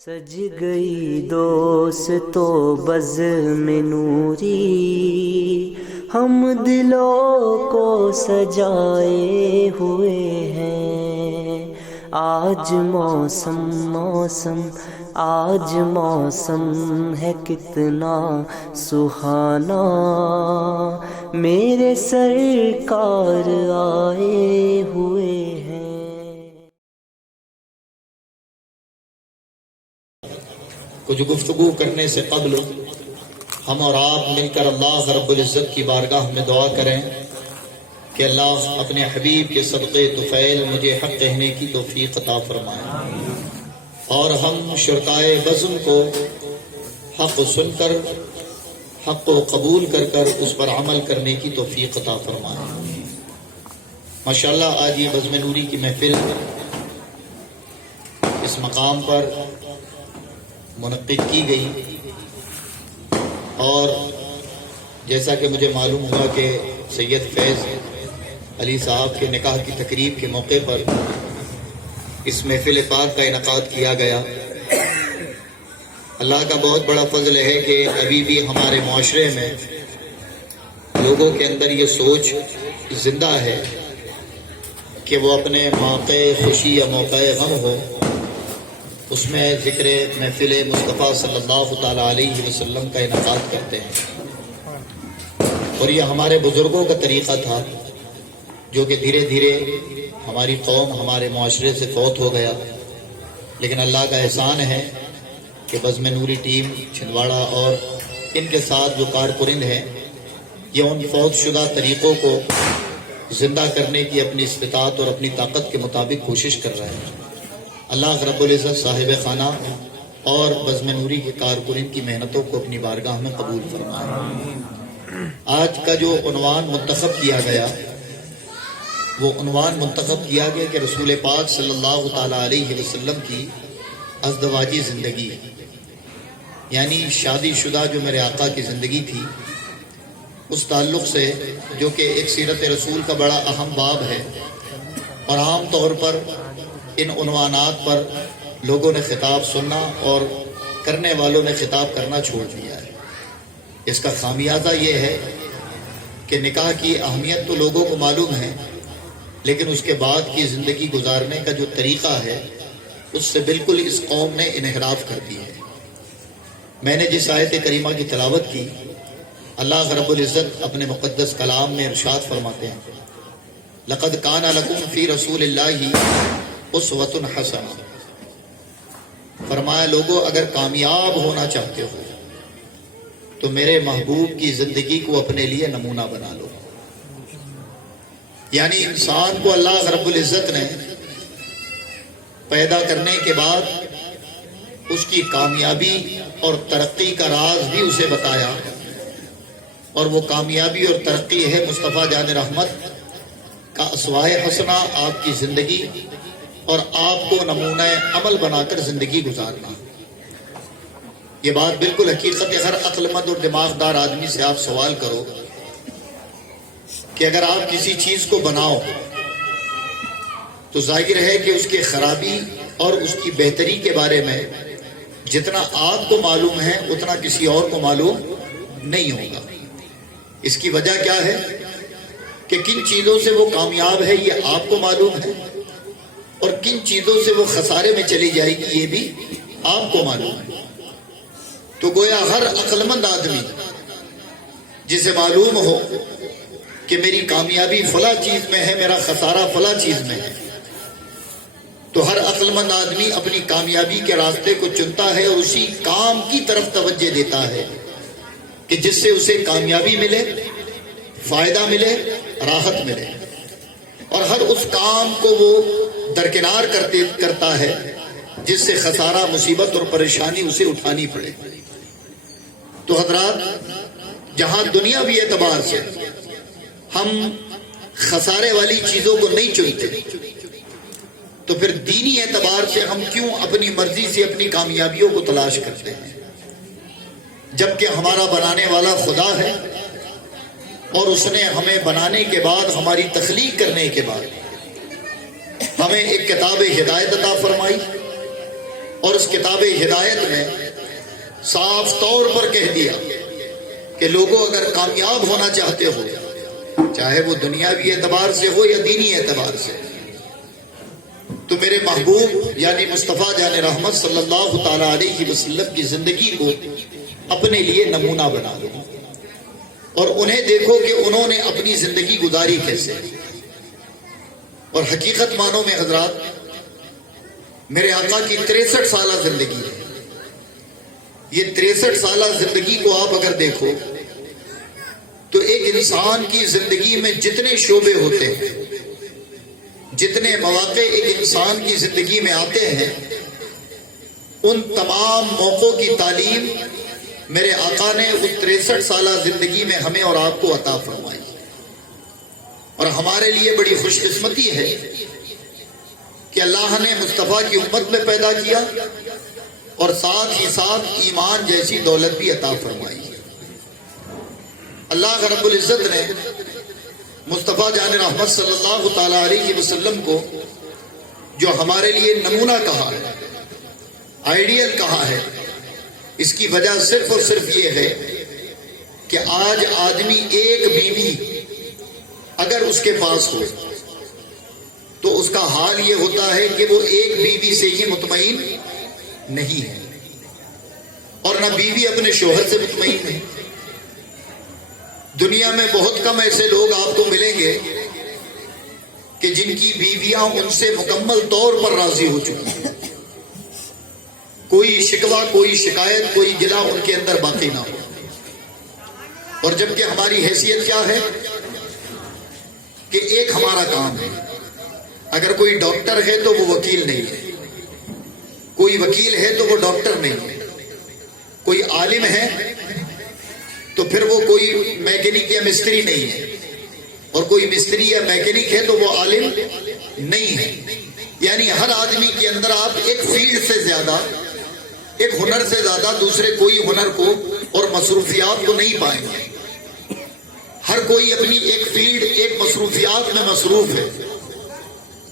سج گئی دوستو بزم نوری، ہم دلوں کو سجائے ہوئے ہیں۔ آج موسم آج موسم ہے کتنا سہانا، میرے سرکار آئے ہوئے ہیں۔ کچھ گفتگو کرنے سے قبل ہم اور آپ مل کر اللہ رب العزت کی بارگاہ میں دعا کریں کہ اللہ اپنے حبیب کے صدقے طفیل مجھے حق کہنے کی توفیق عطا فرمائے، اور ہم شرکائے بزم کو حق سن کر حق کو قبول کر اس پر عمل کرنے کی توفیق عطا فرمائے۔ ماشاءاللہ آج یہ بزم نوری کی محفل اس مقام پر منعقد کی گئی، اور جیسا کہ مجھے معلوم ہوا کہ سید فیض علی صاحب کے نکاح کی تقریب کے موقع پر اس محفل پاک کا انعقاد کیا گیا۔ اللہ کا بہت بڑا فضل ہے کہ ابھی بھی ہمارے معاشرے میں لوگوں کے اندر یہ سوچ زندہ ہے کہ وہ اپنے موقع خوشی یا موقع غم ہو اس میں ذکر محفل مصطفیٰ صلی اللہ تعالیٰ علیہ وسلم کا انعقاد کرتے ہیں، اور یہ ہمارے بزرگوں کا طریقہ تھا جو کہ دھیرے دھیرے ہماری قوم ہمارے معاشرے سے فوت ہو گیا، لیکن اللہ کا احسان ہے کہ بزم نوری ٹیم چھندواڑہ اور ان کے ساتھ جو کارکرند ہیں یہ ان فوت شدہ طریقوں کو زندہ کرنے کی اپنی استطاعت اور اپنی طاقت کے مطابق کوشش کر رہے ہیں۔ اللہ رب العزت صاحب خانہ اور بزم نوری کے کارکرین کی محنتوں کو اپنی بارگاہ میں قبول فرمائے۔ آج کا جو عنوان منتخب کیا گیا وہ عنوان منتخب کیا گیا کہ رسول پاک صلی اللہ تعالیٰ علیہ وسلم کی ازدواجی زندگی، یعنی شادی شدہ جو میرے آقا کی زندگی تھی اس تعلق سے، جو کہ ایک سیرت رسول کا بڑا اہم باب ہے، اور عام طور پر ان عنوانات پر لوگوں نے خطاب سننا اور کرنے والوں نے خطاب کرنا چھوڑ دیا ہے۔ اس کا خامیازہ یہ ہے کہ نکاح کی اہمیت تو لوگوں کو معلوم ہے، لیکن اس کے بعد کی زندگی گزارنے کا جو طریقہ ہے اس سے بالکل اس قوم نے انحراف کر دی ہے۔ میں نے جس آیت کریمہ کی تلاوت کی، اللہ رب العزت اپنے مقدس کلام میں ارشاد فرماتے ہیں، لَقَدْ كَانَ لَكُمْ فِي رَسُولِ اللَّهِ اسوۃ حسنہ۔ فرمایا لوگوں اگر کامیاب ہونا چاہتے ہو تو میرے محبوب کی زندگی کو اپنے لیے نمونہ بنا لو۔ یعنی انسان کو اللہ رب العزت نے پیدا کرنے کے بعد اس کی کامیابی اور ترقی کا راز بھی اسے بتایا، اور وہ کامیابی اور ترقی ہے مصطفیٰ جان رحمت کا اسوائے حسنہ، آپ کی زندگی اور آپ کو نمونہ عمل بنا کر زندگی گزارنا۔ یہ بات بالکل حقیقت ہے۔ ہر عقل مند اور دماغدار آدمی سے آپ سوال کرو کہ اگر آپ کسی چیز کو بناؤ تو ظاہر ہے کہ اس کی خرابی اور اس کی بہتری کے بارے میں جتنا آپ کو معلوم ہے اتنا کسی اور کو معلوم نہیں ہوگا۔ اس کی وجہ کیا ہے کہ کن چیزوں سے وہ کامیاب ہے یہ آپ کو معلوم ہے، اور کن چیزوں سے وہ خسارے میں چلی جائے گی یہ بھی آپ کو معلوم ہے۔ تو گویا ہر عقل مند آدمی جسے معلوم ہو کہ میری کامیابی فلاں چیز میں ہے، میرا خسارہ فلاں چیز میں ہے، تو ہر عقل مند آدمی اپنی کامیابی کے راستے کو چنتا ہے اور اسی کام کی طرف توجہ دیتا ہے کہ جس سے اسے کامیابی ملے، فائدہ ملے، راحت ملے، اور ہر اس کام کو وہ درکنار کرتا ہے جس سے خسارہ، مصیبت اور پریشانی اسے اٹھانی پڑے۔ تو حضرات، جہاں دنیاوی اعتبار سے ہم خسارے والی چیزوں کو نہیں چنتے تو پھر دینی اعتبار سے ہم کیوں اپنی مرضی سے اپنی کامیابیوں کو تلاش کرتے ہیں، جبکہ ہمارا بنانے والا خدا ہے، اور اس نے ہمیں بنانے کے بعد، ہماری تخلیق کرنے کے بعد ہمیں ایک کتاب ہدایت عطا فرمائی، اور اس کتاب ہدایت میں صاف طور پر کہہ دیا کہ لوگوں اگر کامیاب ہونا چاہتے ہو، چاہے وہ دنیاوی اعتبار سے ہو یا دینی اعتبار سے، تو میرے محبوب یعنی مصطفیٰ جان رحمت صلی اللہ تعالی علیہ وسلم کی زندگی کو اپنے لیے نمونہ بنا دو اور انہیں دیکھو کہ انہوں نے اپنی زندگی گزاری کیسے۔ اور حقیقت معنوں میں حضرات، میرے آقا کی 63 سالہ زندگی ہے۔ یہ 63 سالہ زندگی کو آپ اگر دیکھو تو ایک انسان کی زندگی میں جتنے شعبے ہوتے ہیں، جتنے مواقع ایک انسان کی زندگی میں آتے ہیں، ان تمام موقعوں کی تعلیم میرے آقا نے اس 63 سالہ زندگی میں ہمیں اور آپ کو عطا فرمائی۔ اور ہمارے لیے بڑی خوش قسمتی ہے کہ اللہ نے مصطفیٰ کی امت میں پیدا کیا اور ساتھ ہی ساتھ ایمان جیسی دولت بھی عطا فرمائی۔ اللہ رب العزت نے مصطفیٰ جان رحمت صلی اللہ تعالی علیہ وسلم کو جو ہمارے لیے نمونہ کہا ہے، آئیڈیل کہا ہے، اس کی وجہ صرف اور صرف یہ ہے کہ آج آدمی ایک بیوی اگر اس کے پاس ہو تو اس کا حال یہ ہوتا ہے کہ وہ ایک بیوی سے ہی مطمئن نہیں ہے، اور نہ بیوی اپنے شوہر سے مطمئن ہے۔ دنیا میں بہت کم ایسے لوگ آپ کو ملیں گے کہ جن کی بیویاں ان سے مکمل طور پر راضی ہو چکی ہیں، کوئی شکوہ، کوئی شکایت، کوئی گلہ ان کے اندر باقی نہ ہو۔ اور جبکہ ہماری حیثیت کیا ہے کہ ایک ہمارا کام ہے، اگر کوئی ڈاکٹر ہے تو وہ وکیل نہیں ہے، کوئی وکیل ہے تو وہ ڈاکٹر نہیں ہے، کوئی عالم ہے تو پھر وہ کوئی میکینک یا مستری نہیں ہے، اور کوئی مستری یا میکینک ہے تو وہ عالم نہیں ہے۔ یعنی ہر آدمی کے اندر آپ ایک فیلڈ سے زیادہ، ایک ہنر سے زیادہ دوسرے کوئی ہنر کو اور مصروفیات کو نہیں پائیں گے۔ ہر کوئی اپنی ایک فیلڈ، ایک مصروفیات میں مصروف ہے،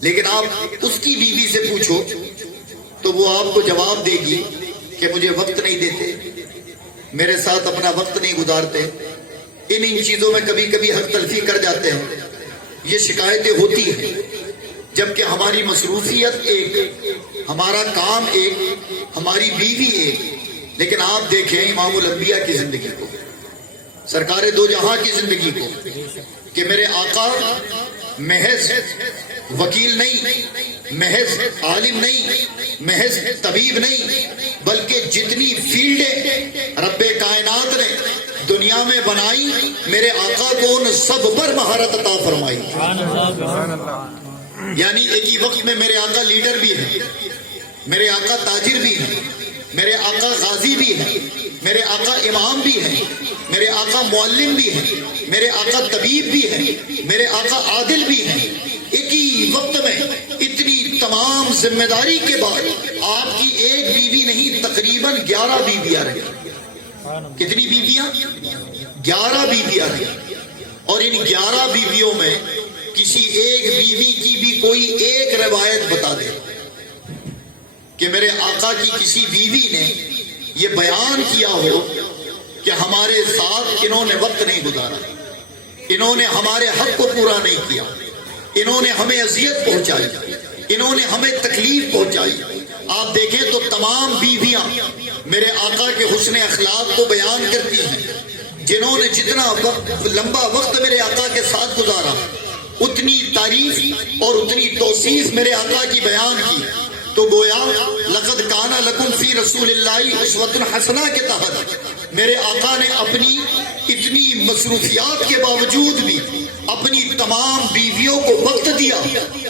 لیکن آپ اس کی بیوی سے پوچھو تو وہ آپ کو جواب دے گی کہ مجھے وقت نہیں دیتے، میرے ساتھ اپنا وقت نہیں گزارتے، ان چیزوں میں کبھی کبھی حق تلفی کر جاتے ہیں۔ یہ شکایتیں ہوتی ہیں، جبکہ ہماری مصروفیت ایک، ہمارا کام ایک، ہماری بیوی ایک۔ لیکن آپ دیکھیں امام الانبیاء کی زندگی کو، سرکار دو جہاں کی زندگی کو، کہ میرے آقا محض وکیل نہیں، محض عالم نہیں، محض طبیب نہیں، بلکہ جتنی فیلڈیں رب کائنات نے دنیا میں بنائی، میرے آقا کو ان سب پر مہارت عطا فرمائی۔ یعنی ایک ہی وقت میں میرے آقا لیڈر بھی ہیں، میرے آقا تاجر بھی ہیں، میرے آقا غازی بھی ہیں، میرے آقا امام بھی ہیں، میرے آقا معلم بھی ہیں، میرے آقا طبیب بھی ہیں، میرے آقا عادل بھی ہیں۔ ایک ہی وقت میں اتنی تمام ذمہ داری کے بعد آپ کی ایک بیوی نہیں، تقریباً 11 بیویاں رہی۔ کتنی بیویاں؟ 11 بیویاں رہی۔ اور ان 11 بیویوں میں کسی ایک بیوی کی بھی کوئی ایک روایت بتا دے کہ میرے آقا کی کسی بیوی نے یہ بیان کیا ہو کہ ہمارے ساتھ انہوں نے وقت نہیں گزارا، انہوں نے ہمارے حق کو پورا نہیں کیا، انہوں نے ہمیں اذیت پہنچائی، انہوں نے ہمیں تکلیف پہنچائی۔ آپ دیکھیں تو تمام بیویاں میرے آقا کے حسن اخلاق کو بیان کرتی ہیں۔ جنہوں نے جتنا لمبا وقت میرے آقا کے ساتھ گزارا، اتنی تعریف اور اتنی توصیف میرے آقا کی بیان کی۔ تو گویا لقد کان لکم فی رسول اللہ اسوۃ حسنہ کے تحت میرے آقا نے اپنی اتنی مصروفیات کے باوجود بھی اپنی تمام بیویوں کو وقت دیا،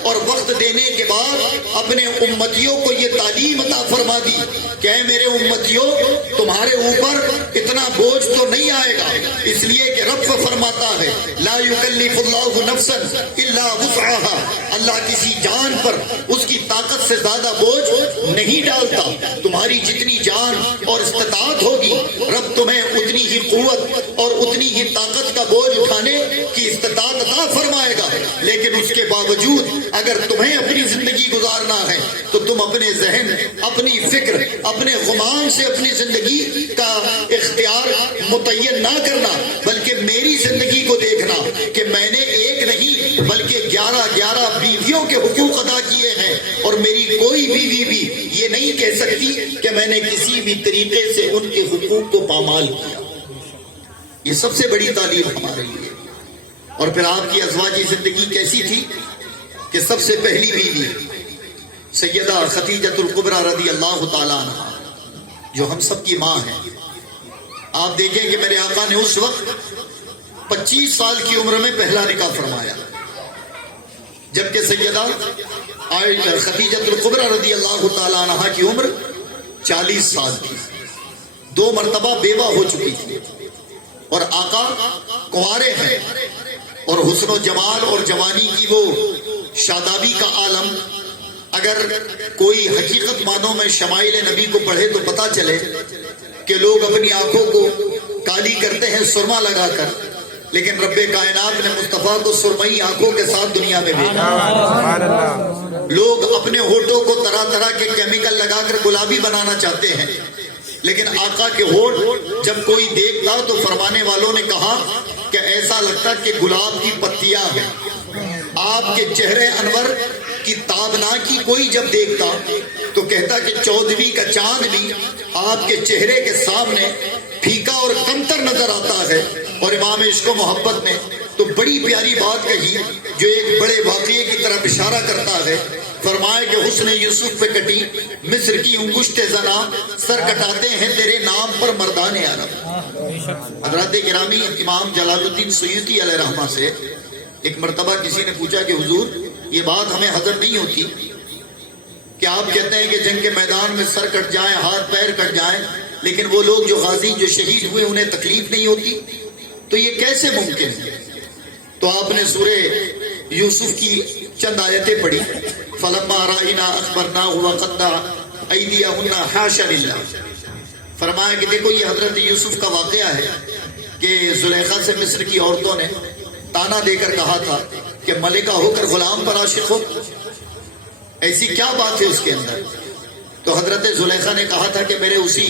اور وقت دینے کے بعد اپنے امتیوں کو یہ تعلیم عطا فرما دی کہ اے میرے امتیوں، تمہارے اوپر اتنا بوجھ تو نہیں آئے گا، اس لیے کہ رب فرماتا ہے لا یکلف اللہ نفسا الا وسعها، اللہ کسی جان پر اس کی طاقت سے زیادہ بوجھ نہیں ڈالتا۔ تمہاری جتنی جان اور استطاعت ہوگی رب تمہیں اتنی ہی قوت اور اتنی ہی طاقت کا بوجھ اٹھانے کی استطاعت عطا فرمائے گا. لیکن اس کے باوجود اگر تمہیں اپنی زندگی گزارنا ہے تو تم اپنے ذہن، اپنی فکر، اپنے غمان سے اپنی زندگی کا اختیار متعین نہ کرنا، بلکہ میری زندگی کو دیکھنا کہ میں نے ایک نہیں بلکہ 11 بیویوں کے حقوق ادا کیے ہیں، اور میری کوئی بیوی بھی یہ نہیں کہہ سکتی کہ میں نے کسی بھی طریقے سے ان کے حقوق کو پامال کیا. یہ سب سے بڑی تعلیم ہمارے لیے. اور پھر آپ کی ازواجی زندگی کیسی تھی کہ سب سے پہلی بیوی سیدہ خدیجۃ الکبریٰ رضی اللہ تعالیٰ عنہا، جو ہم سب کی ماں ہیں. آپ دیکھیں کہ میرے آقا نے اس وقت 25 سال کی عمر میں پہلا نکاح فرمایا، جبکہ سیدہ خدیجۃ الکبریٰ رضی اللہ تعالیٰ عنہا کی عمر 40 سال تھی. 2 مرتبہ بیوہ ہو چکی تھی، اور آقا کنوارے ہیں، اور حسن و جمال اور جوانی کی وہ شادابی کا عالم. اگر کوئی حقیقت معنوں میں شمائل نبی کو پڑھے تو پتا چلے کہ لوگ اپنی آنکھوں کو کالی کرتے ہیں سرما لگا کر، لیکن رب کائنات نے مصطفیٰ کو سرمئی آنکھوں کے ساتھ دنیا میں بھیجا. لوگ اپنے ہونٹوں کو طرح طرح کے کیمیکل لگا کر گلابی بنانا چاہتے ہیں، لیکن آقا کے ہونٹ جب کوئی دیکھتا تو فرمانے والوں نے کہا کہ ایسا لگتا کہ گلاب کی پتیاں ہیں. آپ کے چہرے انور کی تابناکی کوئی جب دیکھتا تو کہتا کہ 14ویں کا چاند بھی آپ کے چہرے کے سامنے پھیکا اور کمتر نظر آتا ہے. اور امام عشق و محبت نے تو بڑی پیاری بات کہی جو ایک بڑے واقعے کی طرف اشارہ کرتا ہے. فرمائے کہ حسن یوسف پہ کٹی مصر کی انگشت زنا، سر کٹاتے ہیں تیرے نام پر مردان عرب. حضرات گرامی، امام جلال الدین سیوطی علیہ رحمہ سے ایک مرتبہ کسی نے پوچھا کہ حضور یہ بات ہمیں ہضم نہیں ہوتی کہ آپ کہتے ہیں کہ جنگ کے میدان میں سر کٹ جائیں، ہاتھ پیر کٹ جائیں، لیکن وہ لوگ جو غازی جو شہید ہوئے انہیں تکلیف نہیں ہوتی، تو یہ کیسے ممکن ہے؟ تو آپ نے سورہ یوسف کی چند آیتیں پڑھی. فَلَمَّا رَأَيْنَا أَخْبَرْنَاهُ وَقَطَّعَ أَيْدِيَهُنَّ حَاشَ لِلَّهِ. فرمایا کہ دیکھو یہ حضرت یوسف کا واقعہ ہے کہ زلیخا سے مصر کی عورتوں نے تانا دے کر کہا تھا کہ ملکہ ہو کر غلام پر عاشق ہو. ایسی کیا بات ہے اس کے اندر؟ تو حضرت زلیخا نے کہا تھا کہ میرے اسی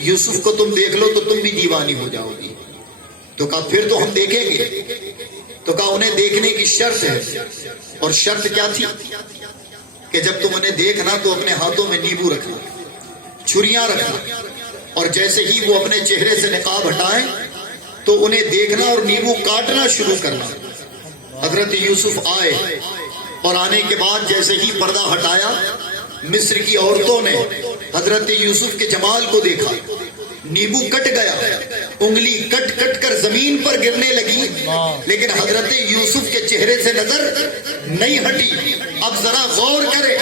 یوسف کو تم دیکھ لو تو تم بھی دیوانی ہو جاؤ گی. تو کہا پھر تو ہم دیکھیں گے. تو کہا انہیں دیکھنے کی شرط ہے. اور شرط کیا تھی کہ جب تم انہیں دیکھنا تو اپنے ہاتھوں میں نیبو رکھنا، چھریاں رکھنا، اور جیسے ہی وہ اپنے چہرے سے نقاب ہٹائیں تو انہیں دیکھنا اور نیبو کاٹنا شروع کرنا. حضرت یوسف آئے، اور آنے کے بعد جیسے ہی پردہ ہٹایا مصر کی عورتوں نے حضرت یوسف کے جمال کو دیکھا. نیبو کٹ گیا، انگلی کٹ کٹ کر زمین پر گرنے لگی، لیکن حضرت یوسف کے چہرے سے نظر نہیں ہٹی. اب ذرا غور کرے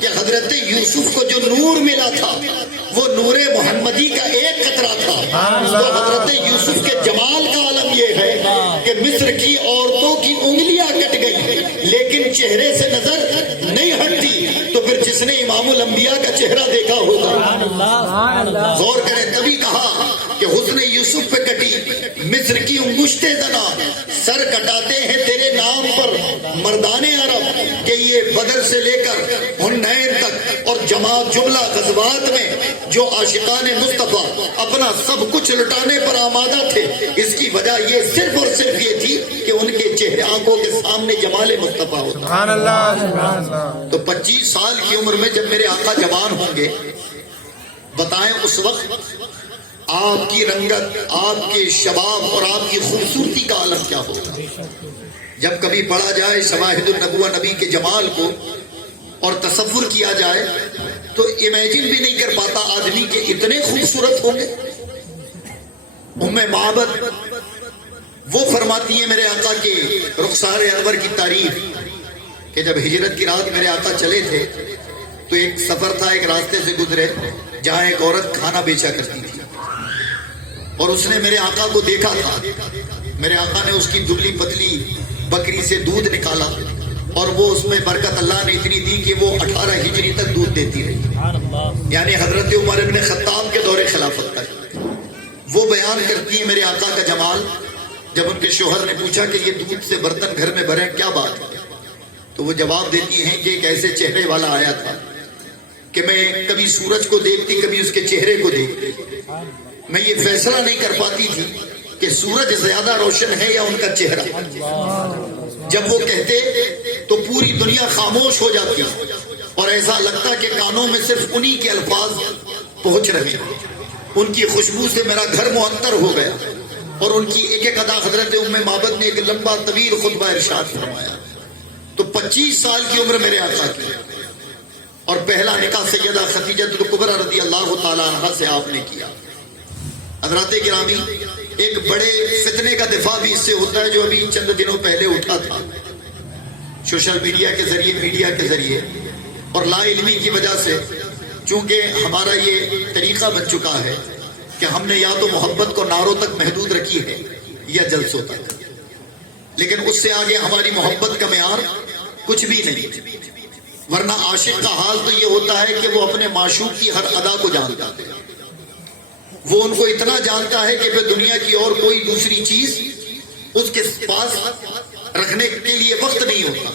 کہ حضرت یوسف کو جو نور ملا تھا وہ نور محمدی کا ایک قطرہ تھا. تو حضرت یوسف کے جمال کا عالم یہ ہے کہ مصر کی عورتوں کی انگلیاں کٹ گئی لیکن چہرے سے نظر نہیں ہٹتی. تو پھر جس نے امام الانبیاء کا چہرہ دیکھا ہوگا غور کریں. تبھی کہا کہ حسن یوسف پہ کٹی مصر کی انگشتیں زنا، سر کٹاتے ہیں تیرے نام پر مردان عرب. کہ یہ بدر سے لے کر حنین تک اور جماعت جملہ غزوات میں جو عاشقان مصطفیٰ اپنا سب کچھ لٹانے پر آمادہ تھے، اس کی وجہ یہ صرف اور صرف یہ تھی کہ ان کے چہرے آنکھوں کے سامنے جمال مصطفیٰ ہوتا. سبحان اللہ. تو 25 سال کی عمر میں جب میرے آقا جوان ہوں گے، بتائیں اس وقت آپ کی رنگت، آپ کے شباب اور آپ کی خوبصورتی کا عالم کیا ہوگا. جب کبھی پڑھا جائے شواہد النبوہ نبی کے جمال کو اور تصور کیا جائے تو امیجن بھی نہیں کر پاتا آدمی کہ اتنے خوبصورت ہوں گے. ام معبد وہ فرماتی ہیں میرے آقا کے رخسار انور کی تعریف کہ جب ہجرت کی رات میرے آقا چلے تھے تو ایک سفر تھا، ایک راستے سے گزرے جہاں ایک عورت کھانا بیچا کرتی تھی، اور اس نے میرے آقا کو دیکھا تھا. میرے آقا نے اس کی دبلی پتلی بکری سے دودھ نکالا اور وہ اس میں برکت اللہ نے اتنی دی کہ وہ 18 ہجری تک دودھ دیتی رہی، یعنی حضرت عمر ابن خطاب کے دور خلافت تک. وہ بیان کرتی ہیں میرے آقا کا جمال. جب ان کے شوہر نے پوچھا کہ یہ دودھ سے برتن گھر میں بھرے کیا بات ہے، تو وہ جواب دیتی ہیں کہ ایک ایسے چہرے والا آیا تھا کہ میں کبھی سورج کو دیکھتی کبھی اس کے چہرے کو دیکھتی. میں یہ فیصلہ نہیں کر پاتی تھی کہ سورج زیادہ روشن ہے یا ان کا چہرہ. جب وہ کہتے تو پوری دنیا خاموش ہو جاتی اور ایسا لگتا کہ کانوں میں صرف انہی کے الفاظ پہنچ رہے ہیں. ان کی خوشبو سے میرا گھر معطر ہو گیا اور ان کی ایک ایک ادا حضرت ام معبد نے ایک لمبا طویل خطبہ ارشاد فرمایا. تو 25 سال کی عمر میرے آقا کی اور پہلا نکاح سیدہ خدیجہ کبریٰ رضی اللہ تعالی عنہا سے آپ نے کیا. حضرات گرامی، ایک بڑے فتنے کا دفاع بھی اس سے ہوتا ہے جو ابھی چند دنوں پہلے اٹھا تھا سوشل میڈیا کے ذریعے، میڈیا کے ذریعے اور لا علمی کی وجہ سے. چونکہ ہمارا یہ طریقہ بن چکا ہے کہ ہم نے یا تو محبت کو نعروں تک محدود رکھی ہے یا جلسوں تک، لیکن اس سے آگے ہماری محبت کا معیار کچھ بھی نہیں. ورنہ عاشق کا حال تو یہ ہوتا ہے کہ وہ اپنے معشوق کی ہر ادا کو جانتا ہے، وہ ان کو اتنا جانتا ہے کہ پھر دنیا کی اور کوئی دوسری چیز اس کے پاس رکھنے کے لیے وقت نہیں ہوتا.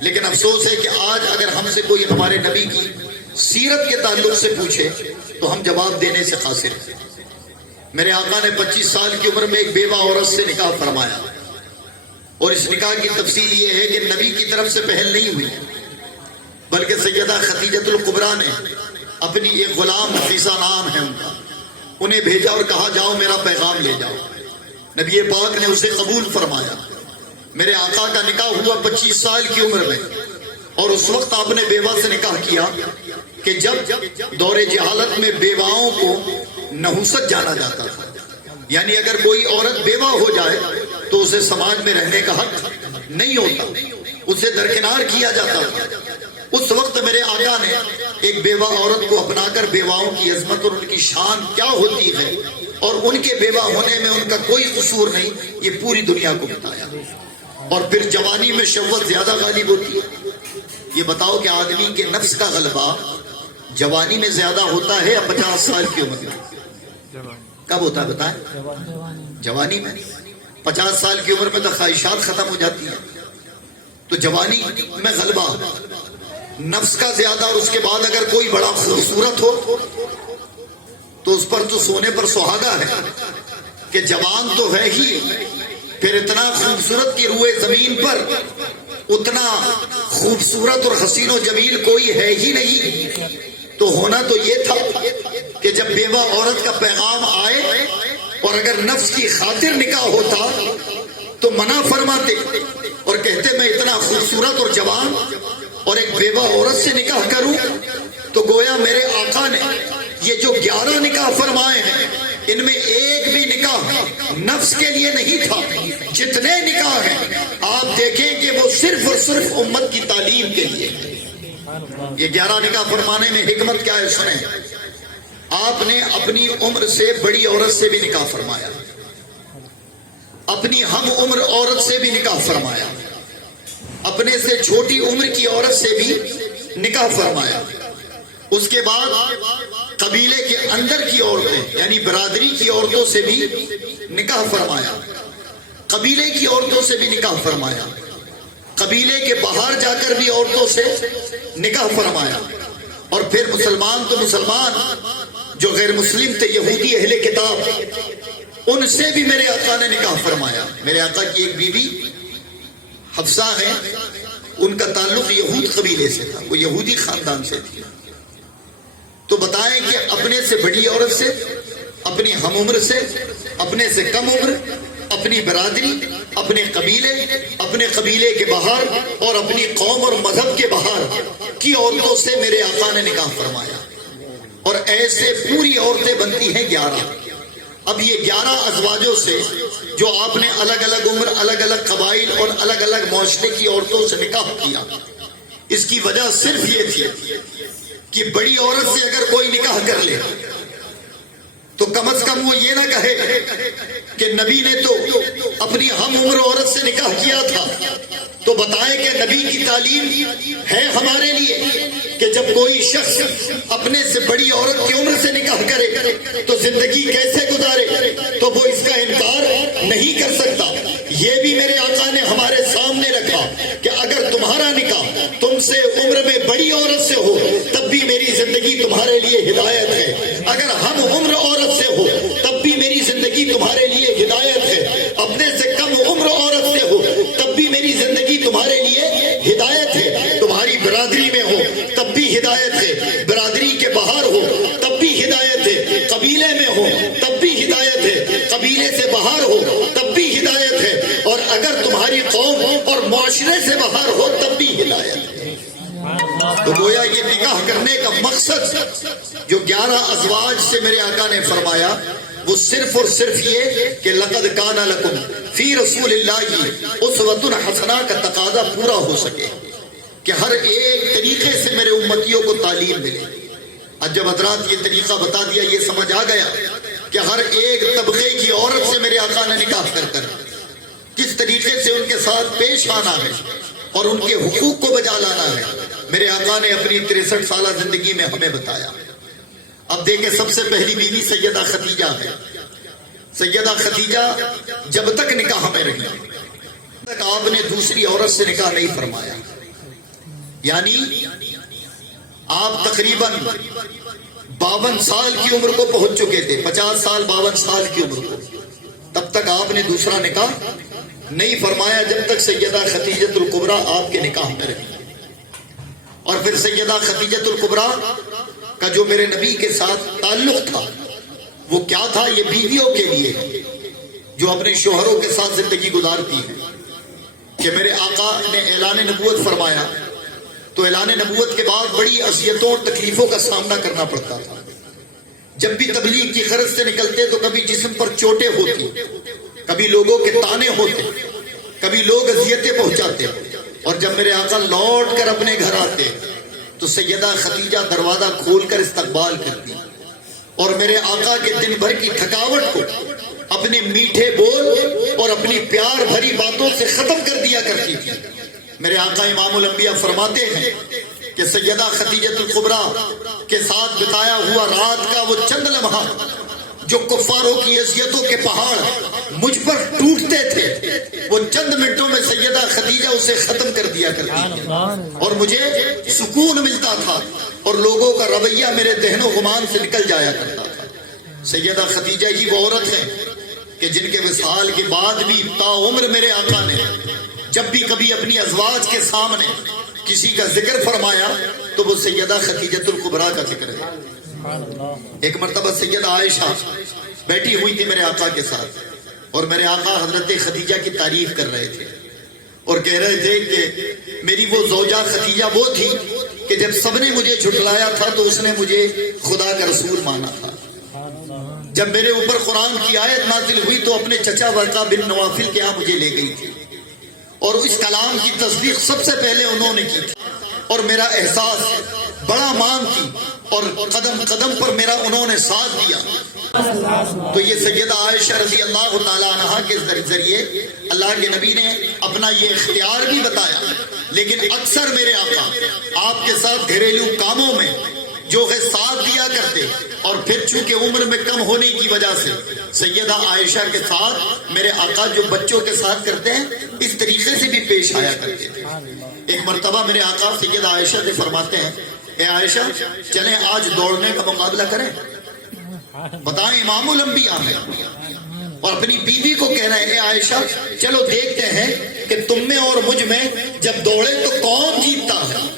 لیکن افسوس ہے کہ آج اگر ہم سے کوئی ہمارے نبی کی سیرت کے تعلق سے پوچھے تو ہم جواب دینے سے قاصر ہیں. میرے آقا نے 25 سال کی عمر میں ایک بیوہ عورت سے نکاح فرمایا اور اس نکاح کی تفصیل یہ ہے کہ نبی کی طرف سے پہل نہیں ہوئی بلکہ سیدہ خدیجہ الکبریٰ نے اپنی ایک غلام نفیسہ نام ہے ان کا، انہیں بھیجا اور کہا جاؤ میرا پیغام لے جاؤ. نبی پاک نے اسے قبول فرمایا. میرے آقا کا نکاح ہوا 25 سال کی عمر میں اور اس وقت آپ نے بیوہ سے نکاح کیا کہ جب دور جہالت میں بیواؤں کو نحوست جانا جاتا تھا. یعنی اگر کوئی عورت بیوہ ہو جائے تو اسے سماج میں رہنے کا حق نہیں ہوتا، اسے درکنار کیا جاتا تھا. اس وقت میرے آقا نے ایک بیوہ عورت کو اپنا کر بیواؤں کی عظمت اور ان کی شان کیا ہوتی ہے اور ان کے بیوہ ہونے میں ان کا کوئی قصور نہیں، یہ پوری دنیا کو بتایا. اور پھر جوانی میں شہوت زیادہ غالب ہوتی ہے. یہ بتاؤ کہ آدمی کے نفس کا غلبہ جوانی میں زیادہ ہوتا ہے یا 50 سال کی عمر میں؟ کب ہوتا ہے بتائیں؟ جوانی میں. 50 سال کی عمر میں تو خواہشات ختم ہو جاتی ہیں. تو جوانی میں غلبہ نفس کا زیادہ، اور اس کے بعد اگر کوئی بڑا خوبصورت ہو تو اس پر تو سونے پر سہاگا ہے کہ جوان تو ہے ہی، پھر اتنا خوبصورت کہ روئے زمین پر اتنا خوبصورت اور حسین و جمیل کوئی ہے ہی نہیں. تو ہونا تو یہ تھا کہ جب بیوہ عورت کا پیغام آئے اور اگر نفس کی خاطر نکاح ہوتا تو منع فرماتے اور کہتے میں اتنا خوبصورت اور جوان اور ایک بیوہ عورت سے نکاح کروں. تو گویا میرے آقا نے یہ جو 11 نکاح فرمائے ہیں ان میں ایک بھی نکاح نفس کے لیے نہیں تھا. جتنے نکاح ہیں آپ دیکھیں کہ وہ صرف اور صرف امت کی تعلیم کے لیے. یہ 11 نکاح فرمانے میں حکمت کیا ہے سنیں. آپ نے اپنی عمر سے بڑی عورت سے بھی نکاح فرمایا، اپنی ہم عمر عورت سے بھی نکاح فرمایا، اپنے سے چھوٹی عمر کی عورت سے بھی نکاح فرمایا. اس کے بعد قبیلے کے اندر کی عورتیں یعنی برادری کی عورتوں سے بھی نکاح فرمایا، قبیلے کی عورتوں سے بھی نکاح فرمایا، قبیلے کے باہر جا کر بھی عورتوں سے نکاح فرمایا. اور پھر مسلمان تو مسلمان، جو غیر مسلم تھے یہودی اہل کتاب، ان سے بھی میرے آقا نے نکاح فرمایا. میرے آقا کی ایک بیوی حفصہ ہے، ان کا تعلق یہود قبیلے سے تھا، وہ یہودی خاندان سے تھی. تو بتائیں کہ اپنے سے بڑی عورت سے، اپنی ہم عمر سے، اپنے سے کم عمر، اپنی برادری، اپنے قبیلے کے باہر اور اپنی قوم اور مذہب کے باہر کی عورتوں سے میرے آقا نے نکاح فرمایا. اور ایسے پوری عورتیں بنتی ہیں 11. اب یہ 11 ازواجوں سے جو آپ نے الگ الگ عمر، الگ الگ قبائل اور الگ الگ معاشرے کی عورتوں سے نکاح کیا، اس کی وجہ صرف یہ تھی کہ بڑی عورت سے اگر کوئی نکاح کر لے تو کم از کم وہ یہ نہ کہے کہ نبی نے تو اپنی ہم عمر عورت سے نکاح کیا تھا. تو بتائیں کہ نبی کی تعلیم ہے ہمارے لیے کہ جب کوئی شخص اپنے سے بڑی عورت کی عمر سے نکاح کرے تو زندگی کیسے گزارے, تو وہ اس کا انکار نہیں کر سکتا. یہ بھی میرے آقا نے ہمارے سامنے رکھا کہ اگر تمہارا نکاح تم سے عمر میں بڑی عورت سے ہو تب بھی میری زندگی تمہارے لیے ہدایت ہے. اگر ہم عمر عورت سے ہو تب بھی میری زندگی تمہارے لیے ہدایت ہے. اپنے سے کم عمر عورت سے ہو تب بھی میری زندگی تمہارے لیے ہدایت ہے. تمہاری برادری میں ہو تب بھی ہدایت ہے, برادری کے باہر ہو تب بھی ہدایت ہے, قبیلے میں ہو تب بھی ہدایت ہے, قبیلے سے باہر ہو تب بھی ہدایت ہے, اور اگر تمہاری قوم اور معاشرے سے باہر ہو تب بھی ہدایت ہے. تو گویا یہ نکاح کرنے کا مقصد جو 11 ازواج سے میرے آقا نے فرمایا وہ صرف اور صرف یہ کہ لقد کان لکم فی رسول اللہ اسوۃ حسنہ کا تقاضا پورا ہو سکے کہ ہر ایک طریقے سے میرے امتیوں کو تعلیم ملے. اب جب حضرات یہ طریقہ بتا دیا, یہ سمجھ آ گیا کہ ہر ایک طبقے کی عورت سے میرے آقا نے نکاح کر کس طریقے سے ان کے ساتھ پیش آنا ہے اور ان کے حقوق کو بجا لانا ہے, میرے آقا نے اپنی 63 سالہ زندگی میں ہمیں بتایا. اب دیکھیں, سب سے پہلی بیوی سیدہ خدیجہ ہے. سیدہ خدیجہ جب تک نکاح میں رہی تک آپ نے دوسری عورت سے نکاح نہیں فرمایا. یعنی آپ تقریباً 52 سال کی عمر کو پہنچ چکے تھے, 50 سال 52 سال کی عمر کو, تب تک آپ نے دوسرا نکاح نہیں فرمایا جب تک سیدہ خدیجۃ الکبریٰ آپ کے نکاح میں رہی. اور پھر سیدہ خدیجۃ الکبریٰ کا جو میرے نبی کے ساتھ تعلق تھا وہ کیا تھا؟ یہ بیویوں کے لیے ہے جو اپنے شوہروں کے ساتھ زندگی گزارتی ہیں کہ میرے آقا نے اعلان نبوت فرمایا تو اعلان نبوت کے بعد بڑی اذیتوں اور تکلیفوں کا سامنا کرنا پڑتا تھا. جب بھی تبلیغ کی غرض سے نکلتے تو کبھی جسم پر چوٹیں ہوتی, کبھی لوگوں کے تانے ہوتے, کبھی لوگ اذیتیں پہنچاتے, اور جب میرے آقا لوٹ کر اپنے گھر آتے تو سیدہ خدیجہ دروازہ کھول کر استقبال کرتی اور میرے آقا کے دن بھر کی تھکاوٹ کو اپنے میٹھے بول اور اپنی پیار بھری باتوں سے ختم کر دیا کرتی تھی. میرے آقا امام الانبیاء فرماتے ہیں کہ سیدہ خدیجۃ الکبریٰ کے ساتھ بتایا ہوا رات کا وہ چند لمحہ جو کفاروں کی اذیتوں کے پہاڑ مجھ پر ٹوٹتے تھے, وہ چند منٹوں میں سیدہ خدیجہ اسے ختم کر دیا کرتی تھی اور مجھے سکون ملتا تھا اور لوگوں کا رویہ میرے ذہن و گمان سے نکل جایا کرتا تھا. سیدہ خدیجہ ہی وہ عورت ہے کہ جن کے وصال کے بعد بھی تاعمر میرے آقا نے جب بھی کبھی اپنی ازواج کے سامنے کسی کا ذکر فرمایا تو وہ سیدہ خدیجۃ الکبریٰ کا ذکر ہے. ایک مرتبہ سیدہ عائشہ بیٹھی ہوئی تھی میرے آقا کے ساتھ اور میرے آقا حضرت خدیجہ کی تعریف کر رہے تھے اور کہہ رہے تھے کہ میری وہ زوجہ خدیجہ وہ تھی کہ جب سب نے مجھے جھٹلایا تھا تو اس نے مجھے خدا کا رسول مانا تھا. جب میرے اوپر قرآن کی آیت نازل ہوئی تو اپنے چچا ورقہ بن نوافل کے ہاں مجھے لے گئی تھی اور اس کلام کی تصدیق سب سے پہلے انہوں نے کی تھی اور میرا احساس بڑا مان کی اور قدم قدم پر میرا انہوں نے ساتھ دیا. تو یہ سیدہ عائشہ رضی اللہ تعالیٰ عنہا کے ذریعے اللہ کے نبی نے اپنا یہ اختیار بھی بتایا. لیکن اکثر میرے آقا آپ کے ساتھ گھریلو کاموں میں جو ہے ساتھ دیا کرتے اور پھر چونکہ عمر میں کم ہونے کی وجہ سے سیدہ عائشہ کے ساتھ میرے آقا جو بچوں کے ساتھ کرتے ہیں اس طریقے سے بھی پیش آیا کرتے تھے. ایک مرتبہ میرے آقا سیدہ عائشہ سے فرماتے ہیں, اے عائشہ چلیں آج دوڑنے کا مقابلہ کریں. بتائیں امام الانبیاء ہے اور اپنی بیوی کو کہہ رہے ہیں, اے عائشہ چلو دیکھتے ہیں کہ تم میں اور مجھ میں جب دوڑے تو کون جیتتا ہے.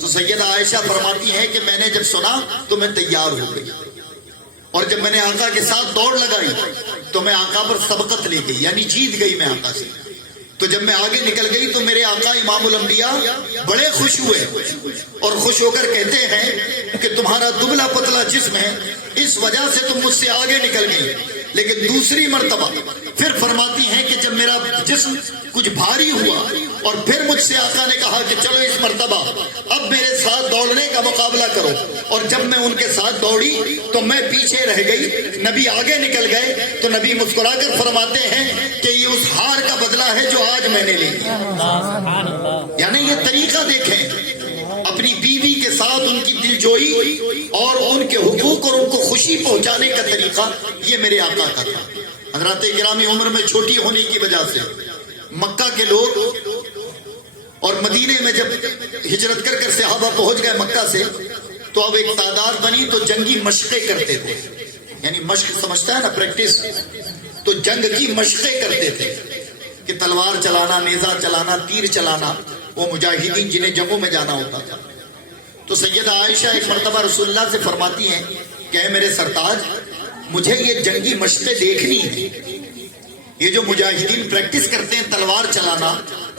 تو سیدہ عائشہ فرماتی ہیں کہ میں نے جب سنا تو میں تیار ہو گئی اور جب میں نے آقا کے ساتھ دوڑ لگائی تو میں آقا پر سبقت لے گئی, یعنی جیت گئی میں آقا سے. تو جب میں آگے نکل گئی تو میرے آقا امام الانبیاء بڑے خوش ہوئے اور خوش ہو کر کہتے ہیں کہ تمہارا دبلا پتلا جسم ہے اس وجہ سے تم مجھ سے آگے نکل گئی, لیکن دوسری مرتبہ پھر فرماتی ہیں کہ جب میرا جسم کچھ بھاری ہوا اور پھر مجھ سے آقا نے کہا کہ چلو اس مرتبہ اب میرے ساتھ دوڑنے کا مقابلہ کرو، اور جب میں ان کے ساتھ دوڑی تو میں پیچھے رہ گئی، نبی آگے نکل گئے، تو نبی مسکرا کر فرماتے ہیں کہ یہ اس ہار کا بدلہ ہے جو آج میں نے لی۔ یعنی یہ طریقہ دیکھیں، اپنی بیوی کے ساتھ ان کی دلجوئی اور ان کے حقوق اور ان کو خوشی پہنچانے کا طریقہ یہ میرے آقا کا تھا۔ حضرات گرامی عمر میں چھوٹی ہونے کی وجہ سے مکہ کے لوگ اور مدینے میں جب ہجرت کر کر صحابہ پہنچ گئے مکہ سے، تو اب ایک تعداد بنی تو جنگی مشقیں کرتے تھے، یعنی مشق سمجھتا ہے نا، پریکٹس، تو جنگ کی مشقیں کرتے تھے کہ تلوار چلانا، نیزہ چلانا، تیر چلانا، وہ مجاہدین جنہیں جنگوں میں جانا ہوتا تھا۔ تو سیدہ عائشہ ایک مرتبہ رسول اللہ سے فرماتی ہیں کہ اے میرے سرتاج، مجھے یہ جنگی مشقیں دیکھنی ہے، یہ جو مجاہدین پریکٹس کرتے ہیں تلوار چلانا،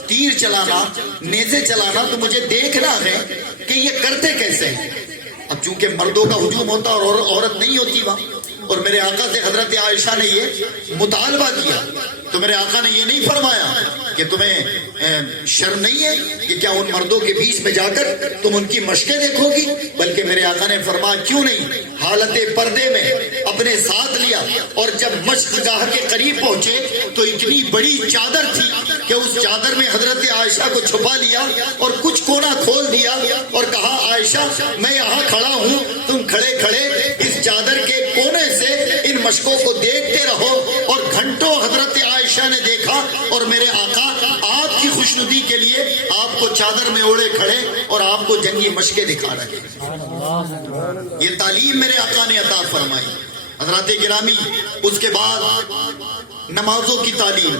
تیر چلانا، نیزے چلانا، تو مجھے دیکھنا ہے کہ یہ کرتے کیسے ہیں۔ اب چونکہ مردوں کا ہجوم ہوتا اور عورت نہیں ہوتی وہاں، اور میرے آقا سے حضرت عائشہ نے یہ مطالبہ کیا، تو میرے آقا نے یہ نہیں فرمایا کہ تمہیں شرم نہیں ہے کہ کیا ان مردوں کے بیچ میں جا کر تم ان کی مشقیں دیکھو گی، بلکہ میرے آقا نے فرمایا کیوں نہیں، حالت پردے میں اپنے ساتھ لیا، اور جب مشق گاہ کے قریب پہنچے تو اتنی بڑی چادر تھی کہ اس چادر میں حضرت عائشہ کو چھپا لیا اور کچھ کونا کھول دیا اور کہا عائشہ میں یہاں کھڑا ہوں، تم کھڑے کھڑے اس چادر کے کونے سے ان مشقوں کو دیکھتے رہو، اور گھنٹوں حضرت عائشہ نے دیکھا، اور میرے آقا آپ کی خوشنودی کے لیے آپ کو چادر میں اوڑے کھڑے اور آپ کو جنگی مشقیں دکھا رہے۔ یہ تعلیم میرے آقا نے عطا فرمائی۔ حضرات گرامی، اس کے بعد نمازوں کی تعلیم،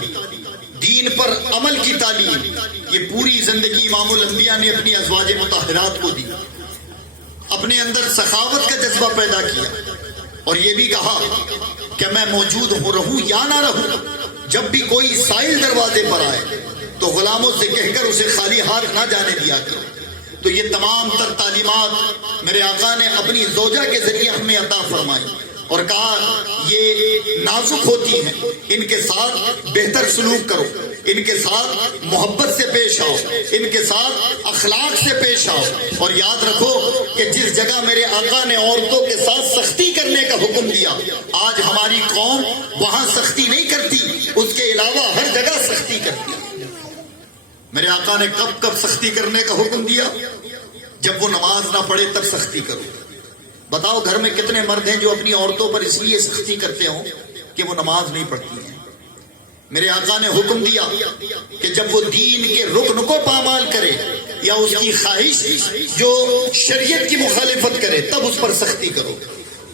دین پر عمل کی تعلیم، یہ پوری زندگی امام الانبیاء نے اپنی ازواج مطہرات کو دی، اپنے اندر سخاوت کا جذبہ پیدا کیا، اور یہ بھی کہا کہ میں موجود رہوں یا نہ رہوں، جب بھی کوئی سائل دروازے پر آئے تو غلاموں سے کہہ کر اسے خالی ہاتھ نہ جانے دیا کرو۔ تو یہ تمام تر تعلیمات میرے آقا نے اپنی زوجہ کے ذریعے ہمیں عطا فرمائی، اور کہا یہ نازک ہوتی ہیں، ان کے ساتھ بہتر سلوک کرو، ان کے ساتھ محبت سے پیش آؤ، ان کے ساتھ اخلاق سے پیش آؤ، اور یاد رکھو کہ جس جگہ میرے آقا نے عورتوں کے ساتھ سختی کرنے کا حکم دیا، آج ہماری قوم وہاں سختی نہیں کرتی، اس کے علاوہ ہر جگہ سختی کرتی۔ میرے آقا نے کب کب سختی کرنے کا حکم دیا؟ جب وہ نماز نہ پڑھے تب سختی کرو۔ بتاؤ گھر میں کتنے مرد ہیں جو اپنی عورتوں پر اس لیے سختی کرتے ہوں کہ وہ نماز نہیں پڑھتی ہیں۔ میرے آقا نے حکم دیا کہ جب وہ دین کے رکن کو پامال کرے یا اس کی خواہش جو شریعت کی مخالفت کرے تب اس پر سختی کرو۔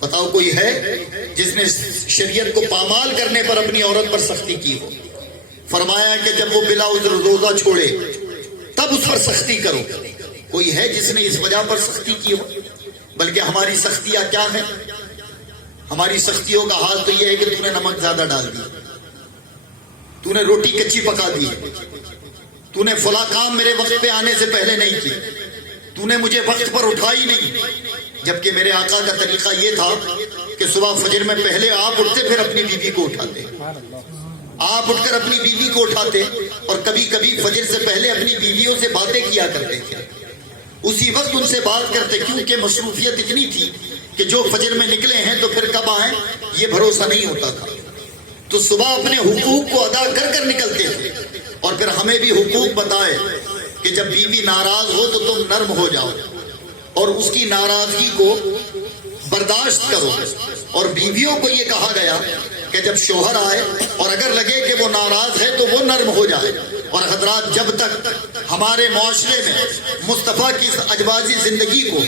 بتاؤ کوئی ہے جس نے شریعت کو پامال کرنے پر اپنی عورت پر سختی کی ہو؟ فرمایا کہ جب وہ بلا عذر روزہ چھوڑے تب اس پر سختی کرو۔ کوئی ہے جس نے اس وجہ پر سختی کی ہو؟ بلکہ ہماری سختیاں کیا ہیں؟ ہماری سختیوں کا حال تو یہ ہے کہ تم نے نمک زیادہ ڈال دی، تو نے روٹی کچی پکا دی، تو نے فلاں کام میرے وقت پہ آنے سے پہلے نہیں کی، تو نے مجھے وقت پر اٹھائی نہیں۔ جبکہ میرے آقا کا طریقہ یہ تھا کہ صبح فجر میں پہلے آپ اٹھتے پھر اپنی بیوی کو اٹھاتے، آپ اٹھ کر اپنی بیوی کو اٹھاتے، اور کبھی کبھی فجر سے پہلے اپنی بیویوں سے باتیں کیا کرتے تھے، اسی وقت ان سے بات کرتے، کیونکہ مصروفیت اتنی تھی کہ جو فجر میں نکلے ہیں تو پھر کب آئیں یہ بھروسہ نہیں ہوتا تھا۔ تو صبح اپنے حقوق کو ادا کر کر نکلتے تھے، اور پھر ہمیں بھی حقوق بتائے کہ جب بیوی ناراض ہو تو تم نرم ہو جاؤ اور اس کی ناراضگی کو برداشت کرو، اور بیویوں کو یہ کہا گیا کہ جب شوہر آئے اور اگر لگے کہ وہ ناراض ہے تو وہ نرم ہو جائے۔ اور حضرات جب تک ہمارے معاشرے میں مصطفیٰ کی اجوازی زندگی کو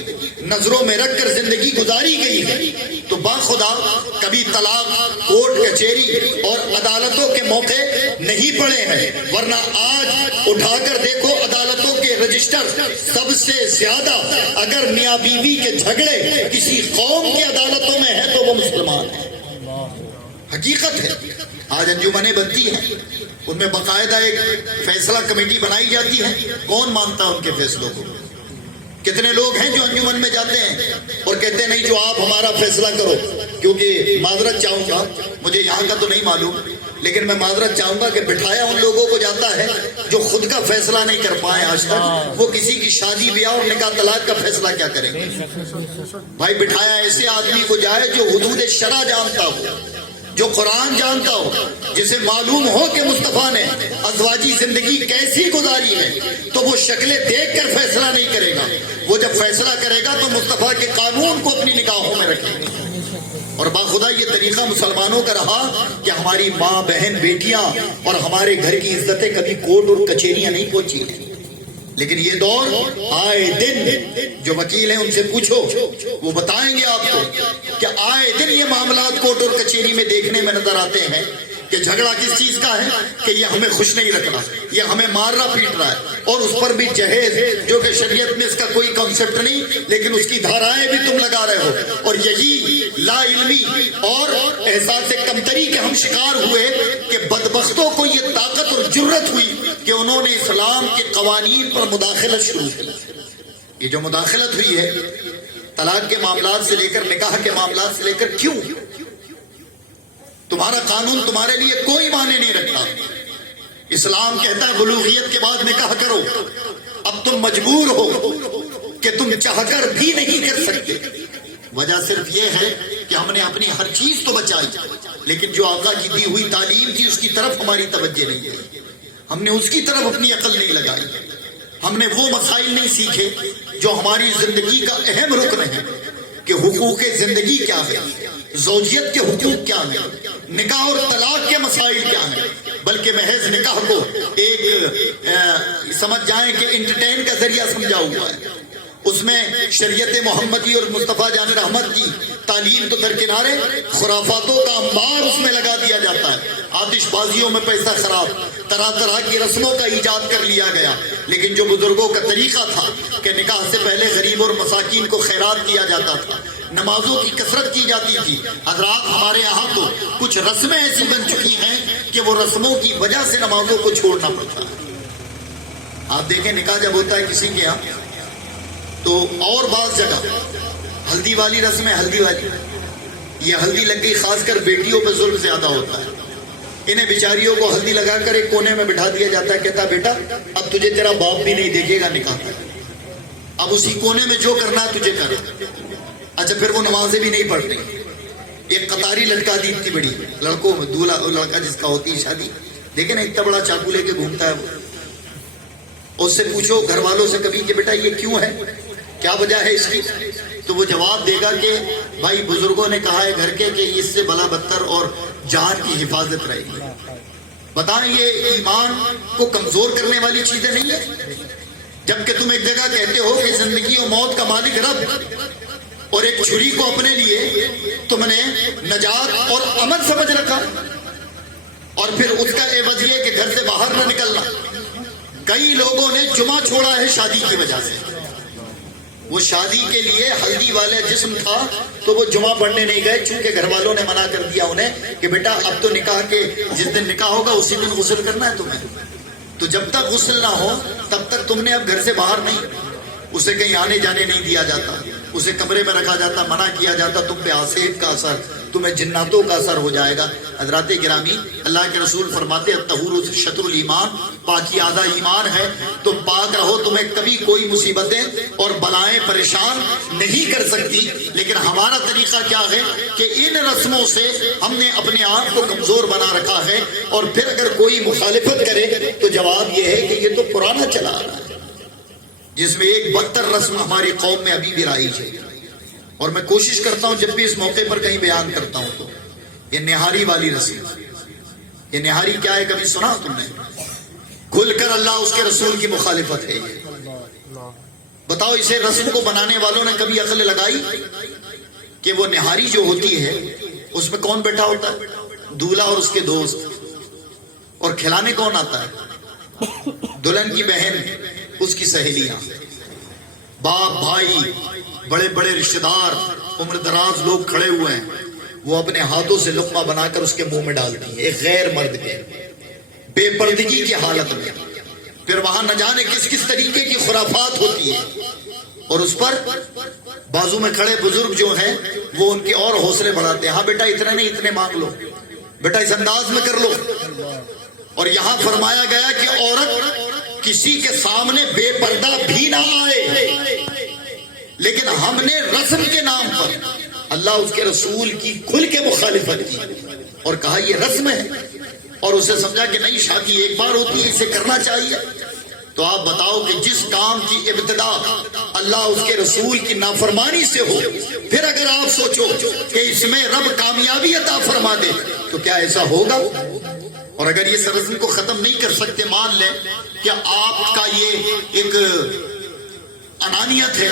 نظروں میں رکھ کر زندگی گزاری گئی ہے تو باخدا کبھی طلاق کورٹ کچہری اور عدالتوں کے موقع نہیں پڑے ہیں، ورنہ آج اٹھا کر دیکھو عدالتوں کے رجسٹر سب سے زیادہ اگر میاں بیوی کے جھگڑے کسی قوم کی عدالتوں میں ہیں تو وہ مسلمان ہیں۔ حقیقت ہے، آج انجمنیں بنتی ہیں، ان میں باقاعدہ ایک فیصلہ کمیٹی بنائی جاتی ہے، کون مانتا ان کے فیصلوں کو؟ کتنے لوگ ہیں جو انجمن میں جاتے ہیں اور کہتے ہیں نہیں جو آپ ہمارا فیصلہ کرو، کیونکہ معذرت چاہوں گا مجھے یہاں کا تو نہیں معلوم، لیکن میں معذرت چاہوں گا کہ بٹھایا ان لوگوں کو جاتا ہے جو خود کا فیصلہ نہیں کر پائے آج تک، وہ کسی کی شادی بیاہ اور نکاح طلاق کا فیصلہ کیا کریں گے؟ بھائی بٹھایا ایسے آدمی کو جائے جو حدود شرع جانتا ہو، جو قرآن جانتا ہو، جسے معلوم ہو کہ مصطفیٰ نے ازواجی زندگی کیسی گزاری ہے، تو وہ شکلیں دیکھ کر فیصلہ نہیں کرے گا، وہ جب فیصلہ کرے گا تو مصطفیٰ کے قانون کو اپنی نگاہوں میں رکھے گا۔ اور باخدا یہ طریقہ مسلمانوں کا رہا کہ ہماری ماں بہن بیٹیاں اور ہمارے گھر کی عزتیں کبھی کورٹ اور کچہریاں نہیں پہنچی، لیکن یہ دور آئے دن جو وکیل ہیں ان سے پوچھو، وہ بتائیں گے آپ کو کہ آئے دن یہ معاملات کورٹ اور کچہری میں دیکھنے میں نظر آتے ہیں کہ جھگڑا کس چیز کا ہے کہ یہ ہمیں خوش نہیں رکھ رہا، یہ ہمیں مار رہا پیٹ رہا ہے، اور اس پر بھی جہیز جو کہ شریعت میں اس کا کوئی کانسیپٹ نہیں، لیکن اس کی دھارائیں بھی تم لگا رہے ہو۔ اور یہی لا علمی اور احساس کمتری کے ہم شکار ہوئے کہ بدبختوں کو یہ طاقت اور جرت ہوئی کہ انہوں نے اسلام کے قوانین پر مداخلت شروع کی۔ یہ جو مداخلت ہوئی ہے طلاق کے معاملات سے لے کر نکاح کے معاملات سے لے کر، کیوں؟ تمہارا قانون تمہارے لیے کوئی معنی نہیں رکھتا۔ اسلام کہتا ہے بلوغیت کے بعد نکاح کرو، اب تم مجبور ہو کہ تم چاہ کر بھی نہیں کر سکتے۔ وجہ صرف یہ ہے کہ ہم نے اپنی ہر چیز تو بچائی، لیکن جو آقا کی دی ہوئی تعلیم تھی اس کی طرف ہماری توجہ نہیں ہے، ہم نے اس کی طرف اپنی عقل نہیں لگائی، ہم نے وہ مسائل نہیں سیکھے جو ہماری زندگی کا اہم رکن ہے کہ حقوق زندگی کیا ہے، زوجیت کے حقوق کیا ہیں، نکاح اور طلاق کے مسائل کیا ہیں، بلکہ محض نکاح کو ایک سمجھ جائیں کہ انٹرٹین کا ذریعہ سمجھا ہوا ہے، اس میں شریعت محمدی اور مصطفیٰ جان رحمت کی تعلیم تو درکنارے، خرافاتوں کا انبار اس میں لگا دیا جاتا ہے، آتش بازیوں میں پیسہ خراب، طرح طرح کی رسموں کا ایجاد کر لیا گیا، لیکن جو بزرگوں کا طریقہ تھا کہ نکاح سے پہلے غریب اور مساکین کو خیرات کیا جاتا تھا، نمازوں کی کثرت کی جاتی تھی۔ حضرات ہمارے یہاں تو کچھ رسمیں ایسی بن چکی ہیں کہ وہ رسموں کی وجہ سے نمازوں کو چھوڑنا پڑتا ہے۔ آپ دیکھیں نکاح جب ہوتا ہے کسی کے یہاں تو اور بعض جگہ ہلدی والی رسم ہے، ہلدی والی، یہ ہلدی لگ گئی، خاص کر بیٹیوں پہ ظلم زیادہ ہوتا ہے، انہیں بیچاریوں کو ہلدی لگا کر ایک کونے میں بٹھا دیا جاتا ہے، کہتا بیٹا اب تجھے تیرا باپ بھی نہیں دیکھے گا نکاح کا، اب اسی کونے میں جو کرنا ہے تجھے کر۔ اچھا پھر وہ نمازیں بھی نہیں پڑھتے، ایک قطاری لٹکا دی اتنی بڑی، لڑکوں میں دولہا لڑکا جس کا ہوتی ہے شادی، دیکھیں نا اتنا بڑا چاقو لے کے گھومتا ہے وہ، اس سے پوچھو گھر والوں سے کبھی کہ بیٹا یہ کیوں ہے، کیا وجہ ہے اس کی، تو وہ جواب دے گا کہ بھائی بزرگوں نے کہا ہے گھر کے کہ اس سے بلا بدتر اور جان کی حفاظت رہے گی۔ بتائیں یہ ایمان کو کمزور کرنے والی چیزیں نہیں ہیں؟ جبکہ تم ایک جگہ کہتے ہو کہ زندگی و موت کا مالک رب، اور ایک چھری کو اپنے لیے تم نے نجات اور امن سمجھ رکھا، اور پھر اس کا عوض یہ کہ گھر سے باہر نہ نکلنا۔ کئی لوگوں نے جمعہ چھوڑا ہے شادی کی وجہ سے، وہ شادی کے لیے ہلدی والا جسم تھا تو وہ جمعہ پڑھنے نہیں گئے، چونکہ گھر والوں نے منع کر دیا انہیں کہ بیٹا اب تو نکاح کے جس دن نکاح ہوگا اسی دن غسل کرنا ہے تمہیں، تو جب تک غسل نہ ہو تب تک تم نے اب گھر سے باہر نہیں، اسے کہیں آنے جانے نہیں دیا جاتا، اسے کمرے میں رکھا جاتا، منع کیا جاتا، تم پہ آسیب کا اثر، تمہیں جناتوں کا اثر ہو جائے گا۔ حضرات گرامی، اللہ کے رسول فرماتے ہیں الطہور شطر الایمان، پاکی آدھا ایمان ہے، تم پاک رہو، تمہیں کبھی کوئی مصیبتیں اور بلائیں پریشان نہیں کر سکتی، لیکن ہمارا طریقہ کیا ہے کہ ان رسموں سے ہم نے اپنے آپ کو کمزور بنا رکھا ہے، اور پھر اگر کوئی مخالفت کرے تو جواب یہ ہے کہ یہ تو پرانا چلا رہا ہے، جس میں ایک بدتر رسم ہماری قوم میں ابھی بھی رائج ہے۔ اور میں کوشش کرتا ہوں جب بھی اس موقع پر کہیں بیان کرتا ہوں تو یہ نہاری والی رسم، یہ نہاری کیا ہے کبھی سنا تم نے؟ کھل کر اللہ اس کے رسول کی مخالفت ہے یہ۔ بتاؤ اسے رسم کو بنانے والوں نے کبھی عقل لگائی کہ وہ نہاری جو ہوتی ہے اس میں کون بیٹھا ہوتا ہے؟ دولہا اور اس کے دوست، اور کھلانے کون آتا ہے؟ دلہن کی بہن، اس کی سہیلیاں، باپ بھائی، بڑے بڑے رشتہ دار، عمر دراز لوگ کھڑے ہوئے ہیں، وہ اپنے ہاتھوں سے لقمہ بنا کر اس کے منہ میں ڈالتی ہیں، ایک غیر مرد کے بے پردگی کی حالت میں۔ پھر وہاں نہ جانے کس کس طریقے کی خرافات ہوتی ہے، اور اس پر بازو میں کھڑے بزرگ جو ہیں وہ ان کے اور حوصلے بڑھاتے ہیں، ہاں بیٹا اتنے نہیں اتنے مانگ لو، بیٹا اس انداز میں کر لو. اور یہاں فرمایا گیا کہ عورت کسی کے سامنے بے پردہ بھی نہ آئے، لیکن ہم نے رسم کے نام پر اللہ اس کے رسول کی کھل کے مخالفت کی اور کہا یہ رسم ہے، اور اسے سمجھا کہ نہیں شادی ایک بار ہوتی ہے، اسے کرنا چاہیے. تو آپ بتاؤ کہ جس کام کی ابتدا اللہ اس کے رسول کی نافرمانی سے ہو، پھر اگر آپ سوچو کہ اس میں رب کامیابی عطا فرما دے تو کیا ایسا ہوگا؟ اور اگر یہ رسم کو ختم نہیں کر سکتے، مان لیں کہ آپ کا یہ ایک انانیت ہے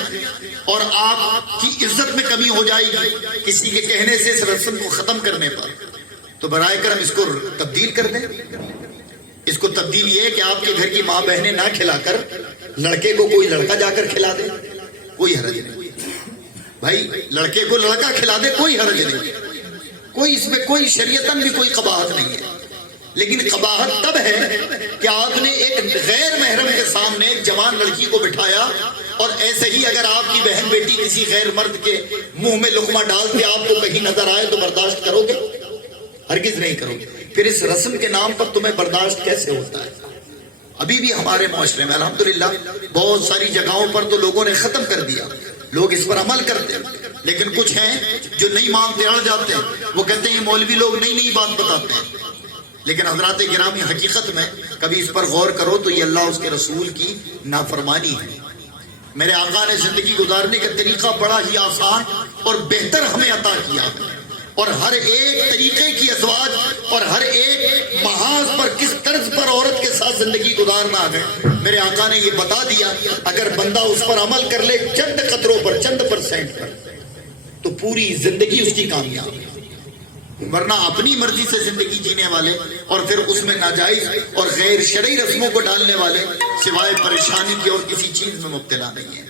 اور آپ کی عزت میں کمی ہو جائے گی کسی کے کہنے سے اس رسم کو ختم کرنے پر، تو برائے کرم اس کو تبدیل کر دیں. اس کو تبدیل یہ ہے کہ آپ کے گھر کی ماں بہنیں نہ کھلا کر لڑکے کو کوئی لڑکا جا کر کھلا دے، کوئی حرج نہیں. بھائی لڑکے کو لڑکا کھلا دے، کوئی حرج نہیں، کوئی اس میں کوئی شریعتاً بھی کوئی قباحت نہیں ہے. لیکن قباحت تب ہے کہ آپ نے ایک غیر محرم کے سامنے ایک جوان لڑکی کو بٹھایا، اور ایسے ہی اگر آپ کی بہن بیٹی کسی غیر مرد کے منہ میں لقمہ ڈال کے آپ کو کہیں نظر آئے تو برداشت کرو گے؟ ہرگز نہیں کرو گے. پھر اس رسم کے نام پر تمہیں برداشت کیسے ہوتا ہے؟ ابھی بھی ہمارے معاشرے میں الحمدللہ بہت ساری جگہوں پر تو لوگوں نے ختم کر دیا، لوگ اس پر عمل کرتے ہیں، لیکن کچھ ہیں جو نہیں مانتے، اڑ جاتے ہیں. وہ کہتے ہیں مولوی لوگ نئی نئی بات بتاتے ہیں. لیکن حضرات گرامی حقیقت میں کبھی اس پر غور کرو تو یہ اللہ اس کے رسول کی نافرمانی ہے. میرے آقا نے زندگی گزارنے کا طریقہ بڑا ہی آسان اور بہتر ہمیں عطا کیا، اور ہر ایک طریقے کی ازواج اور ہر ایک محاذ پر کس طرز پر عورت کے ساتھ زندگی گزارنا ہے میرے آقا نے یہ بتا دیا. اگر بندہ اس پر عمل کر لے چند قطروں پر، چند پرسنٹ پر، تو پوری زندگی اس کی کامیاب ہے. ورنہ اپنی مرضی سے زندگی جینے والے اور پھر اس میں ناجائز اور غیر شرعی رسموں کو ڈالنے والے سوائے پریشانی کی اور کسی چیز میں مبتلا نہیں ہے.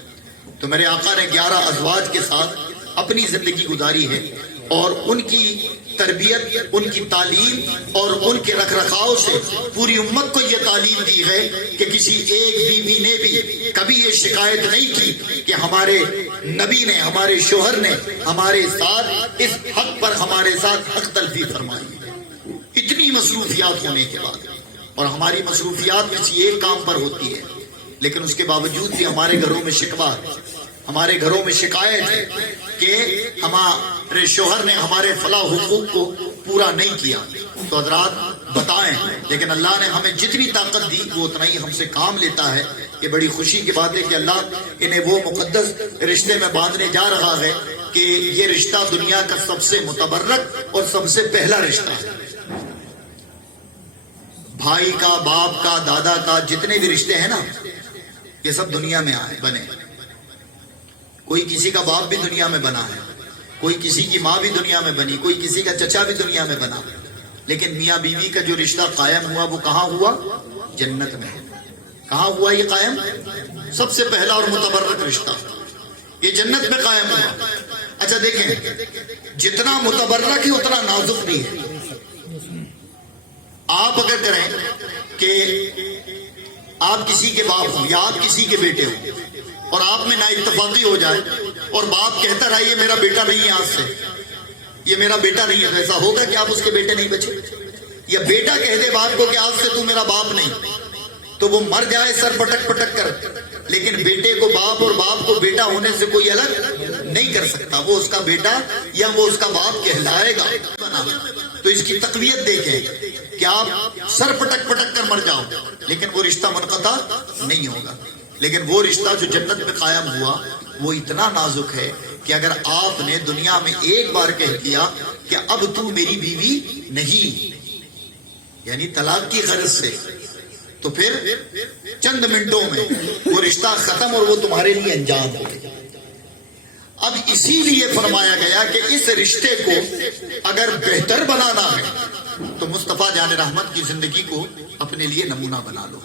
تو میرے آقا نے 11 ازواج کے ساتھ اپنی زندگی گزاری ہے، اور ان کی تربیت، ان کی تعلیم اور ان کے رکھ رکھاؤ سے پوری امت کو یہ تعلیم دی ہے کہ کسی ایک بیوی نے بھی کبھی یہ شکایت نہیں کی کہ ہمارے نبی نے، ہمارے شوہر نے ہمارے ساتھ اس حق پر ہمارے ساتھ حق تلفی فرمائی. اتنی مصروفیات ہونے کے بعد، اور ہماری مصروفیات کسی ایک کام پر ہوتی ہے، لیکن اس کے باوجود بھی ہمارے گھروں میں شکوہ، ہمارے گھروں میں شکایت ہے کہ ہمارے شوہر نے ہمارے فلاح حقوق کو پورا نہیں کیا. تو حضرات بتائیں، لیکن اللہ نے ہمیں جتنی طاقت دی وہ اتنا ہی ہم سے کام لیتا ہے. یہ بڑی خوشی کی بات ہے کہ اللہ انہیں وہ مقدس رشتے میں باندھنے جا رہا ہے کہ یہ رشتہ دنیا کا سب سے متبرک اور سب سے پہلا رشتہ ہے. بھائی کا، باپ کا، دادا کا، جتنے بھی رشتے ہیں نا، یہ سب دنیا میں آئے بنے. کوئی کسی کا باپ بھی دنیا میں بنا ہے، کوئی کسی کی ماں بھی دنیا میں بنی، کوئی کسی کا چچا بھی دنیا میں بنا، لیکن میاں بیوی کا جو رشتہ قائم ہوا وہ کہاں ہوا؟ جنت میں. کہاں ہوا یہ قائم؟ سب سے پہلا اور متبرک رشتہ یہ جنت میں قائم ہوا. اچھا دیکھیں، جتنا متبرک ہی اتنا نازک بھی ہے. آپ اگر کریں کہ آپ کسی کے باپ ہوں یا آپ کسی کے بیٹے ہوں اور آپ میں نا اتفاقی ہو جائے اور باپ کہتا رہا یہ میرا بیٹا نہیں ہے، آج سے یہ میرا بیٹا نہیں ہے، تو ایسا ہوگا کہ آپ اس کے بیٹے نہیں بچے؟ یا بیٹا کہہ دے باپ کو کہ آج سے تو میرا باپ نہیں، تو وہ مر جائے سر پٹک پٹک کر، لیکن بیٹے کو باپ اور باپ کو بیٹا ہونے سے کوئی الگ نہیں کر سکتا. وہ اس کا بیٹا یا وہ اس کا باپ کہلائے گا. تو اس کی تقویت دیکھیں کہ آپ سر پٹک پٹک کر مر جاؤ لیکن وہ رشتہ منقطع نہیں ہوگا. لیکن وہ رشتہ جو جنت میں قائم ہوا وہ اتنا نازک ہے کہ اگر آپ نے دنیا میں ایک بار کہہ دیا کہ اب تو میری بیوی نہیں، یعنی طلاق کی غرض سے، تو پھر چند منٹوں میں وہ رشتہ ختم اور وہ تمہارے لیے انجام ہو گیا. اب اسی لیے فرمایا گیا کہ اس رشتے کو اگر بہتر بنانا ہے تو مصطفیٰ جان رحمت کی زندگی کو اپنے لیے نمونہ بنا لو.